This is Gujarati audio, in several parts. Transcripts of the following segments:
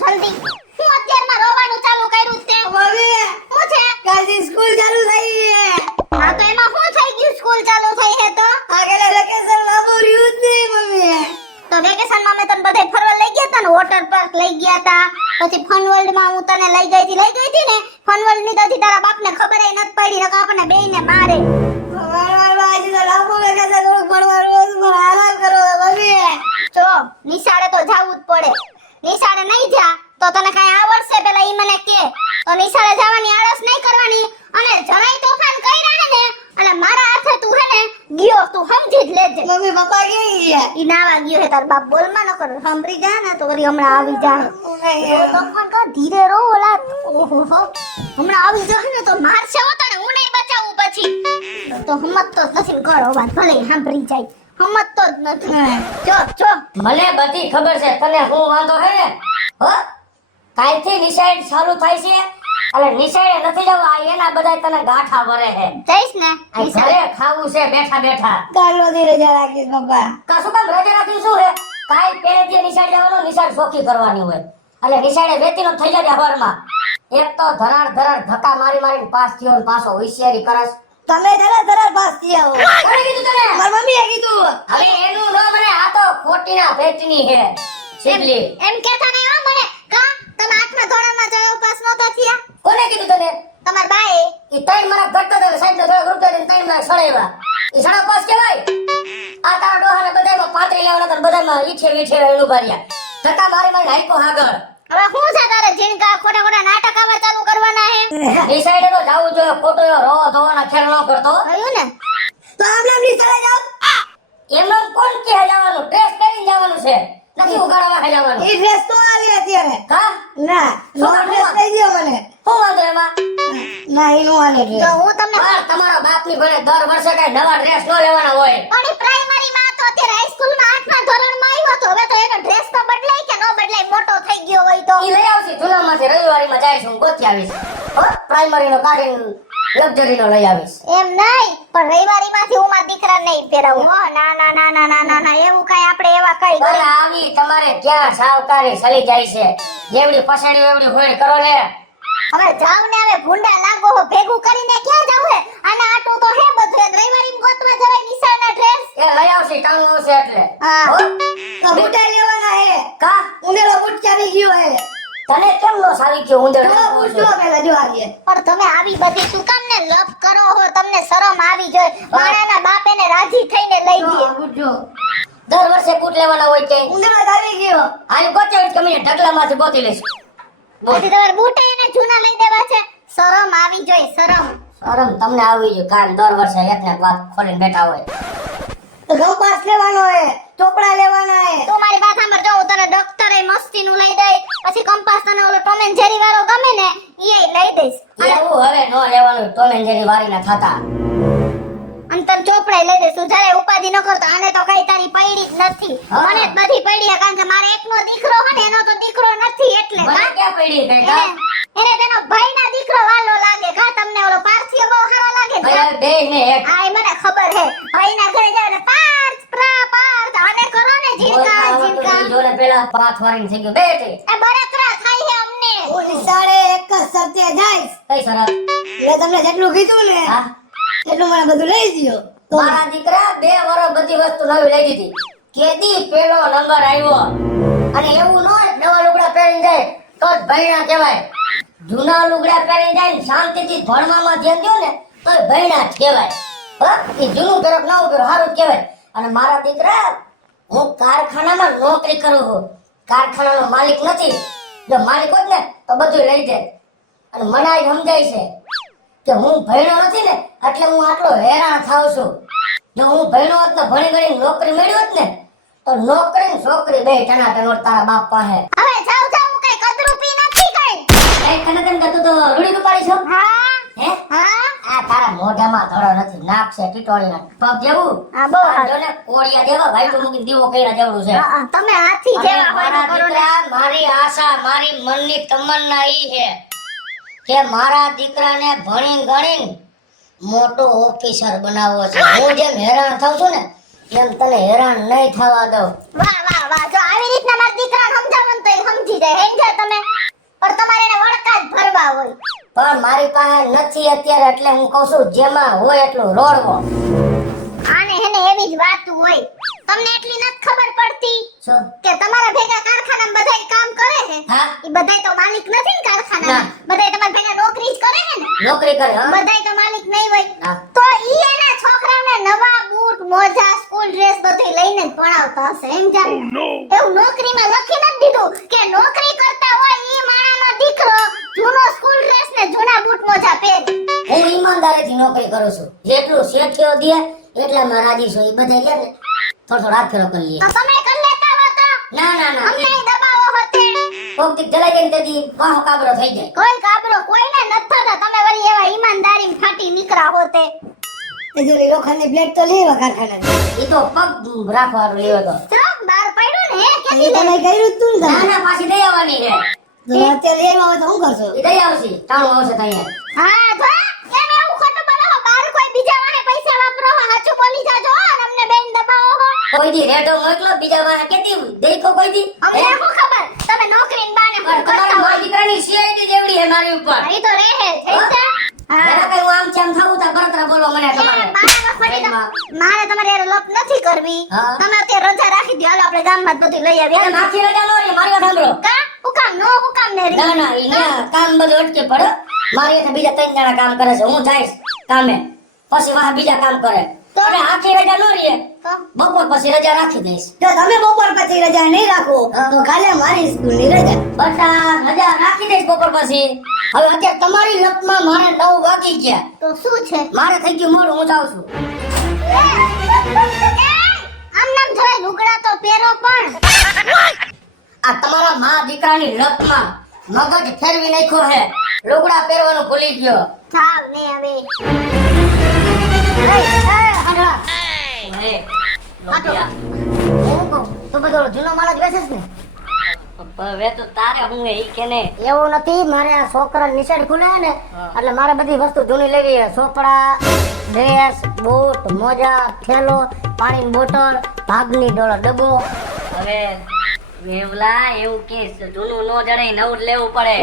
જલ્દી. હું અત્યારમાં રોવાનું ચાલુ કર્યું છે. મમ્મી શું છે? કાલથી સ્કૂલ ચાલુ થઈ છે. હા તો એમાં શું થઈ ગયું? સ્કૂલ ચાલુ થઈ છે તો આગળ વેકેશન લાંબુ રહ્યું જ નહીં મમ્મી. તો વેકેશનમાં મેં તને બધે ફરવા લઈ ગયા તા ને, વોટર પાર્ક લઈ ગયા તા, પછી ફન વર્લ્ડ માં હું તને લઈ ગઈ હતી ને. ફન વર્લ્ડ ની તો હજી તારા બાપને ખબર ય નથી પડી, નકર આપણને બેયને મારે. આજે તો લાંબુ વેકેશન થોડુંક ભણવાનું હતું, પણ આરામ કરો મમ્મી. જો નિશાળે તો જાવું જ પડે. નિશાળે નહીં જા તો તને કઈ આવડશે પેલા ઈ મને કે. તો નિશાળે જવાની આળસ નહીં કરવાની, અને જરાય તોફાન કર્યા હે ને એટલે મારા હાથે તું હે ને ગયો, તું સમજી જ લેજે. મમ્મી પપ્પા ક્યાં ગયા? ઈ નાવા ગયો હે, તાર બાપ બોલમાં ન કર, સાંભળી જા ને તો વળી હમણાં આવી જાય. તોફાન કર, ધીરે રહો ઓલા. ઓહો હમણાં આવી જાય ને તો મારશે હો તને, હું નહીં બચાવું પછી. તો હિંમત તો નથી ને કરો વાત, ભલે સાંભળી જાય, હિંમત તો જ નથી. જો મને બધી ખબર છે તને હું વાંધો હે ને. હો કાલથી નિશાળ ચાલુ થાય છે, એટલે નિશાળે નથી જવું. આ એના બધાય તને ગાંઠા વરે હે. જઈશ ને આ ઘરે ખાવું છે બેઠા બેઠા. કાલથી રજા રાખીશ પપ્પા. કશું કામ રજા રાખી શું હે? કાલ પહેલેથી નિશાળ જવાનું, નિશાળ ચોખ્ખી કરવાની હોય, એટલે નિશાળે વેતીનો થઈ જાય હવારમાં. એક તો ધરાડ ધક્કા મારી મારીને પાસ થયો ને પાછો હોશિયારી કરસ. તમે ધરા પાસ થયા હો. કોણે કીધું તને? મારી મમ્મીએ કીધું. હવે એનું ન મને, આ તો ખોટીના પેટની હે સીધલી. એમ કેતા નહીં હો મને. કા તમે આઠમા ધોરણમાં જયો પાસ નહોતા થયા? કોને કીધું તને? તમાર બાએ. ઈ ત્રણ મારા ઘટતા હતા, સાહેબને થોડા ગ્રુપ કરીને ત્રણ મારા સળાવ્યા. ઈ સળા પાસ કહેવાય? આ તારા ડોહાને બધાયમાં પાતરી લેવાના હતા, બધાયમાં ઈઠે એનું ભર્યા. ધક્કા મારી મારીને હાઈકો આગળ. હવે શું છે તારે જીણકા ખોટા નાટક આવા ચાલુ કરવાના હે? ઈ સાઈડે તો જાવું જોઈએ, ખોટો રો ધોવાના ખેલ ન કરતો. થયું ને? તો આમને નિશાળે જાવ. એમનો કોણ કે જવાનું? ડ્રેસ પહેરીને જવાનું છે, નથી ઉગાડવા જવાનું. એ ડ્રેસ તો આવી અત્યારે. કા ના નો ડ્રેસ લઈ દો મને. શું વાંધો એમાં? ના એનો આલે તો ડ્રેસ. હું તમને પણ તમારા બાપની ભલે દર વર્ષે કઈ નવા ડ્રેસ ન લેવાના હોય. પણ પ્રાઇમરી માં તો અત્યારે હાઈસ્કૂલમાં આઠમા ધોરણમાં આવ્યો તો, હવે તો એનો ડ્રેસ તો બદલાય કે ન બદલાય, મોટો થઈ ગયો હોય તો. ઈ લઈ આવશે જૂનામાંથી, રવિવારીમાં જાય છું, ગોતી આવીશ. હો પ્રાઇમરીનો કાઢીને લક્ઝરીનો લઈ આવીશ. એમ નહીં, પણ રવિવારીમાંથી હું મારા દીકરાને નહીં પહેરાવું. હો ના ના ના ના ના ના ના, એવું કઈ આપણે એવા કઈ અરે આવી તમારે ક્યાં સાવકારી ચલી જાય છે? જેવડી પસાડી એવડી હોડ કરો ને. હવે જાવ ને, હવે ભૂંડા લાગો હો, ભેગું કરીને ક્યાં જાવ હે? આના આટું તો હે બધું, રવિવારી ગોતવા જવાય નિશાળના ડ્રેસ. એ લઈ આવશે, ટાણું આવશે એટલે. હા. હો? તો બૂટા લેવાના હે. કા ઉંદેલો બૂટ ચાલી ગયો હે. તને કેમ નો સાવી ગયો ઉંદર? તો બૂટ જો પેલા જો આજે. પણ તમે આવી બધી શું કામ ને લપ કરો હો? તમને શરમ આવી જોઈએ? માણાના બાપ એને રાજી થઈને લઈ દે. જો બૂટ જો. દર વર્ષે બૂટ લેવાના હોય કે ઉંદેલો ચાલી ગયો. આની ગોતી આવીશ કે મને ઢગલામાંથી ગોતી લઈશ. પછી તમારે બૂટે એને જૂના લઈ દેવા છે? શરમ આવી જોઈએ, શરમ. શરમ તમને આવી છે? કાન દર વર્ષે એક ને એક વાત ખોલીને બેઠા હોય. તો કંપાસ લેવાનો હે, ચોપડા લેવાના હે. તું મારી વાત સાંભળ, જો હું તને ડોક્ટરે મસ્તીનું લઈ દઈ, પછી કંપાસ તને ઓલો ટોમ એન્ડ જેરી વાળો ગમે ને ઈ લઈ દઈશ. એવું હવે ન લેવાનું, ટોમ એન્ડ જેરી વારીના થતા. અને તને ચોપડાય લઈ દઈશ. તું જ્યારે ઉપાધિ ન કરતો, આને તો કઈ તારી પૈડી જ નથી. હા. મને જ બધી પૈડી છે, કારણ કે મારે એકનો દીકરો હોય ને, એનો તો દીકરો નથી એટલે. મને હા? ક્યાં પડી કઈ કા? એને તેનો ભાઈના દીકરો વાલો લાગે. કા તમને ઓલો પાર્થિવ બહુ સારો લાગે ને? ભાઈ બે ને એક હા એ મને ખબર હે. ભાઈના ઘરે જાવ ને પાર્થ પાર્થ આને કરો ને જીનકા. જોને પેલા પાથ વારીને થઈ ગયો બેટી. એ બળતરા થાય છે અમને. હું નિશાળે એક જ શરતે જઈશ. કઈ શરત? એટલે તમને જેટલું કીધું ને હા? એટલું મને બધું લઈ દ્યો. તો મારા દીકરા 2 વર્ષ બધી વસ્તુ નવી લઈ દીધી. કેદી પેલો નંબર આવ્યો. અને એવું ન હોય નવા લુગડા પહેરીને જાય તો જ ભણ્યા કહેવાય. જૂના લુગડા પહેરીને જાય ને શાંતિથી ભણવામાં ધ્યાન દો ને તો ભણ્યા જ કહેવાય. હા? એ જૂનું પહેરો કે નવું પહેરો સારું જ કહેવાય. અને મારા દીકરા હું કારખાનામાં નોકરી કરું છું. કારખાનાનો માલિક નથી. જો માલિક હોત ને તો બધું લઈ જાય. અને મને આ સમજાય છે કે હું ભણ્યો નથી ને એટલે હું આટલો હેરાન થાઉં છું. જો હું ભણ્યો હોત ને ભણી ગણી નોકરી મેળવી હોત ને તો નોકરી ને છોકરી બે ટનાટન હોત તારા બાપ પાસે. હવે જાવ જાવ હું કઈ કદરૂપી નથી કઈ. એ કનકન તું તો રૂડી રૂપાળી છો? હા હે? હા આ તારા મોઢામાં ધડો નથી, નાક છે ટીટોળીના પગ જેવું. હા, બહુ સારું. જો ને કોળિયા જેવા વાઈટું મૂકીને દીવો કર્યા જેવડું છે. હા, તમે હાથી અને જેવા હોય મારા તો કરો ને. દીકરા, મારી આશા, મારી મનની તમન્ના ઈ છે કે મારા દીકરાને ભણી ગણીને મોટો ઓફિસર બનાવવો છે. હું જેમ હેરાન થાઉં છું ને એમ તને હેરાન નહીં થવા દઉં. વાહ વાહ વાહ, જો આવી રીતના મારા દીકરાને સમજાવો ને તો એ સમજી જાય, સમજ્યા તમે? પણ તમારે એને વળકા જ ભરવા હોય. પણ મારી પાસે નથી અત્યારે, એટલે હું કહું છું જેમાં હોય એટલું રોડવો. આને હેને એવી જ વાત હોય. તમને એટલી નથી ખબર પડતી શું? કે તમારા ભેગા કારખાનામાં બધાય કામ કરે છે? હા? ઈ બધાય તો માલિક નથી ને કારખાનાના. બધાય તમારા ભેગા નોકરી જ કરે છે ને? નોકરી કરે હા? બધાય તો માલિક નહીં હોય. હા. તો ઈ એના છોકરાઓને નવા બૂટ, મોજા, સ્કૂલ ડ્રેસ બધું લઈને જ ભણાવતા હશે, સમજ્યા? એવું નોકરીમાં લખી નથી દીધું કે નોકરી કરતા હોય ઈ માણાનો દીકરો જૂનો સ્કૂલ ડ્રેસ ને જૂના બૂટ મોજા પહેરે. હું ઈમાનદારીથી નોકરી કરું છું. જેટલું શેઠિયો દે એટલામાં રાજી છું. એ બધા લે ને થોડો હાથ ફેરો કરી લઈએ. તો તમે કરી લેતા હો તો ના ના ના, અમને દબાવો હોતે. કોક દી જલાઈ જાય ને તેથી વાહો કાબરો થઈ જાય. કોઈ કાબરો કોઈને નથી થતા. તમે વળી એવા ઈમાનદારી ફાટી નીકળ્યા હોતે. એ જો લોખંડની પ્લેટ તો લેવા કારખાના. ઈ તો પગ રાખવાનું લેવો તો. ચલો બહાર પડ્યું ને એ કેદી તમે લે. કર્યું જ તું ને ના ના, પાછી દઈ આવવાની છે. તો અત્યારે લેવા આવે તો શું કરશો? ઈ દઈ આવશે, ટાણું આવશે તૈયાર. હા જો કેમ એવું ખોટું બોલો છો? બહાર કોઈ બીજા વાહે પૈસા વાપરો છો? સાચું બોલી જાજો હો, અને અમને બેન દબાવો છો. કોઈ દી રેડો મોકલો, બીજા વાળા કેતી દઈ કો કોઈ દી. અમને શું ખબર તમે નોકરીને બાને પણ ફોન કરતા તમારા હોય. મારા દીકરાની CID જેવડી છે મારી ઉપર. ઈ તો રહે છે, ઠીક છે? હા. જરા કઈ હું આમ છે આમ થાવું તા બળતરા બોલો મને એ તમારે. બાને ખોટી તો- મારે તમારે હારે લપ નથી કરવી. હા. તમે અત્યારે રજા રાખી દો, હાલો આપણે ગામમાં જ બધું લઈ આવીએ. એને માખી રજા નો રે, મારી વાત સાંભળો. કા હુકામ નો હુકામ ને રી. ના ના, ઈ ન્યા કામ બધું અટકે પડે. મારી હાથે બીજા 3 જણા કામ કરે છે. હું જઈશ કામે, પછી વાહ બીજા કામ કરે. તો એટલે આખી રજા નો રહે. તો બપોર પછી રજા રાખી દઈશ. જો તમે બપોર પછી રજા નહીં રાખો તો કાલે મારી સ્કૂલની રજા. બટા રજા રાખી દઈશ બપોર પછી. હવે અત્યારે તમારી લપમાં મારે 9 વાગી ગયા. તો શું છે? મારે થઈ ગયું મોડું, હું જાઉં છું. આમ નામ જોય લુગડા તો પહેરો પણ. આ તમારા મા દીકરાની લપમાં મગજ ફેરવી નાખ્યો હે. લુગડા પહેરવાનું ભૂલી ગયો. થાવ ને હવે. હે, લોટિયા. હું કહું, તું બધો જૂનો માલ જ વેચે છે ને? હવે તો તારે હું એ કે ને. એવું નથી, મારે આ છોકરા નિશાળ ખુલે ને એટલે મારે બધી વસ્તુ જૂની લેવી છે. ચોપડા, ડ્રેસ, બૂટ, મોજા, થેલો, પાણીની બોટલ, ભાગની ડોળો ડબ્બો. હવે વેવલા એવું કે જૂનું નો જડે નવું જ લેવું પડે.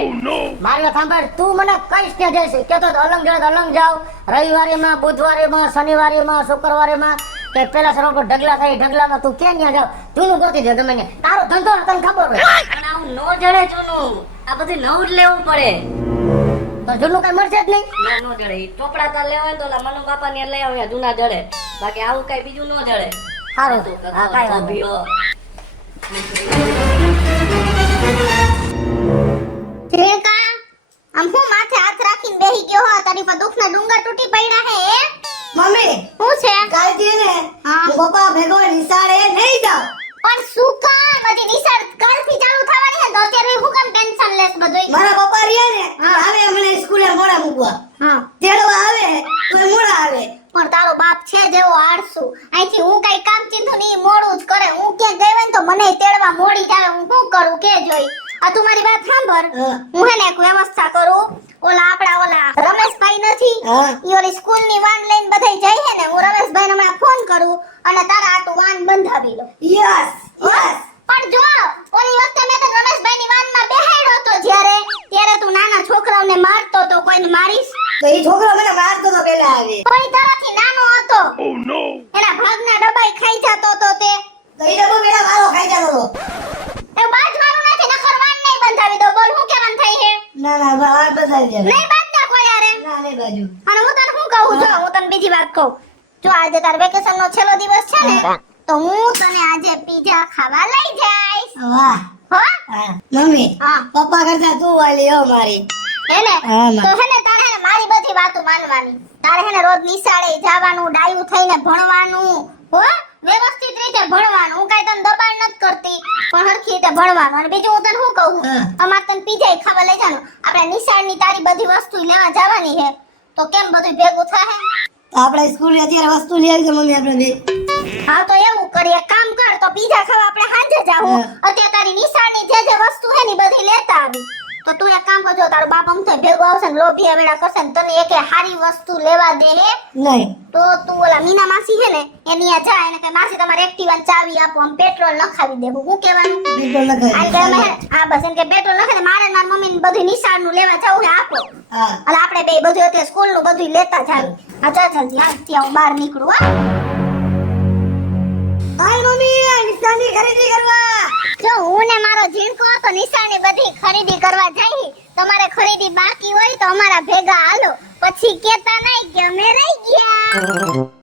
મારી વાત સાંભળ, તું મને કઈશ કે જઈશ કેતો તો અલંગ જડે તો અલંગ જાવ, રવિવારેમાં, બુધવારેમાં, શનિવારેમાં, શુક્રવારેમાં કે પેલા સરો પર ઢગલા થાય, ઢગલામાં તું ક્યાં ત્યાં જાવ, જૂનું ગોતી દે ગમે ને. તારો ધંધો તને ખબર હોય. પણ આવું નો જડે જૂનું, આ બધું નવું જ લેવું પડે. તો જૂનું કઈ મળશે જ નહીં. ના નો જડે. ઈ ચોપડા તાર લેવા હોય તો ઓલા મનુ બાપા ને લઈ આવ્યા જૂના જડે, બાકી આવું કઈ બીજું નો જડે. સારું હા કાઈ વાંધો નહીં. ઠેકા આમ હું માથે હાથ રાખીને બેહી ગયો હો? તારી પર દુખના ડુંગર તૂટી પડ્યા હે એ? મમ્મી શું છે? કાલથી ને હા. હું પપ્પા ભેગો નિશાળે નહીં જાઉં. પણ શું કામ? બધી નિશાળ કાલથી ચાલુ થવાની છે તો અત્યારે હું કેમ ટેન્શન લેસ બધુંય? મારા પપ્પા રહ્યા ને હા. આવે મને સ્કૂલે મોડા મૂકવા. હા તેડવા આવે તો મોડા આવે. પણ તારો બાપ છે જેવો આળસુ. અહીંથી હું કઈ કામ ચીંધું ની મોડું જ કરે. હું ક્યાંક ગઈ હોય ને તો મને તેડવા મોડી જાય. હું શું કરું કે જોઈ? આ તું મારી વાત સાંભળ. હા. હું હે ને એક વ્યવસ્થા કરું. ઓલા રમેશભાઈ નથી? હા. ઈ ઓલી સ્કૂલની વાન લઈને બધાય જાય છે ને. હું રમેશભાઈને હમણાં ફોન કરું અને તારા આટું વાન બંધાવી લઉં. Yes yes. પણ જો ઓલી વખતે મેં તો રમેશભાઈની વાનમાં બેહાડ્યો તો ત્યારે તું નાના છોકરાઓને મારતો તો. કોઈને મારીશ? તો એ છોકરો મને મારતો તો પેલા આવે. પણ ઈ તારાથી નાનો હતો. એના ભાગના ડબ્બાઈ ખાઈ જતો તો તે. તો એ ડબ્બો પેલા મારો ખાઈ જતો હતો. એ બાજવાનું નથી, નખર વાન નહીં બંધાવી દો. બોલ હું કેવાનું થઈ હે? ના ના બહાર બધાઈ જાય. નહીં બાંધતા કોઈ હારે. ના ને બાજુ. અને હું તને શું કહું છું? હું તને બીજી વાત કહું. જો આજે તાર વેકેશન નો છેલ્લો દિવસ છે ને તો હું તને આજે પીઝા ખાવા લઈ જઈશ. વાહ. હો? હા. મમ્મી હા. પપ્પા કરતા તું વાલી હો મારી. હેને? હા, માં. તો હેને તારે હેને મારી બધી વાતો માનવાની. તારે હેને રોજ નિશાળે જવાનું, ડાયું થઈને ભણવાનું. હો? વ્યવસ્થિત રીતે ભણવાનું. હું કાઈ તને દબાણ નથી કરતી, પણ હરખી રીતે ભણવાનું. અને બીજું હું તને શું કહું? હા. અમાર તને પીઝા ખાવા લઈ જવાનું. આપણે નિશાળની તારી બધી વસ્તુ લેવા જવાની છે તો કેમ બધું ભેગું થાય? તો આપણે સ્કૂલે અત્યારે વસ્તુ લઈ આવી તો મમ્મી આપણે બે. હા તો એવું કરીએ, કામ કર તો પીઝા ખાવા આપણે સાંજે જાવું. હા. અત્યારે તારી નિશાળની જે વસ્તુ છે ને ઈ બધી લેતા આવી. તો તું એક કામ કરજો, તારો બાપ આમ થાય ભેગો આવશે ને લોભી વેડા કરશે ને તને એકે હારી વસ્તુ લેવા દે નહીં તો તું ઓલા મીના માસી છે ને એની આ જા એને કે માસી તમારે એક્ટિવા ચાવી આપો, આમ પેટ્રોલ નખાવી દેવું. હું કહેવાનું પેટ્રોલ આ કે અમે લખાય હા બસ એને કે પેટ્રોલ નખે ને મારે ના મમ્મી ને બધું નિશાળનું લેવા જાવું છે આપો. હા એટલે આપણે બે બધું અત્યારે સ્કૂલ નું બધું લેતા જાવી. હા ચાલ જલ્દી હાલ ત્યાં હું બહાર નીકળું. હા આય મમ્મી નિશાની ખરીદી કરવા. જો હું ને મારો ઝીણકો તો નિશાળની બધી ખરીદી કરવા જઈ. તમારે ખરીદી બાકી હોય તો અમારા ભેગા હાલો, પછી કેતા નહીં કે અમે રહી ગયા.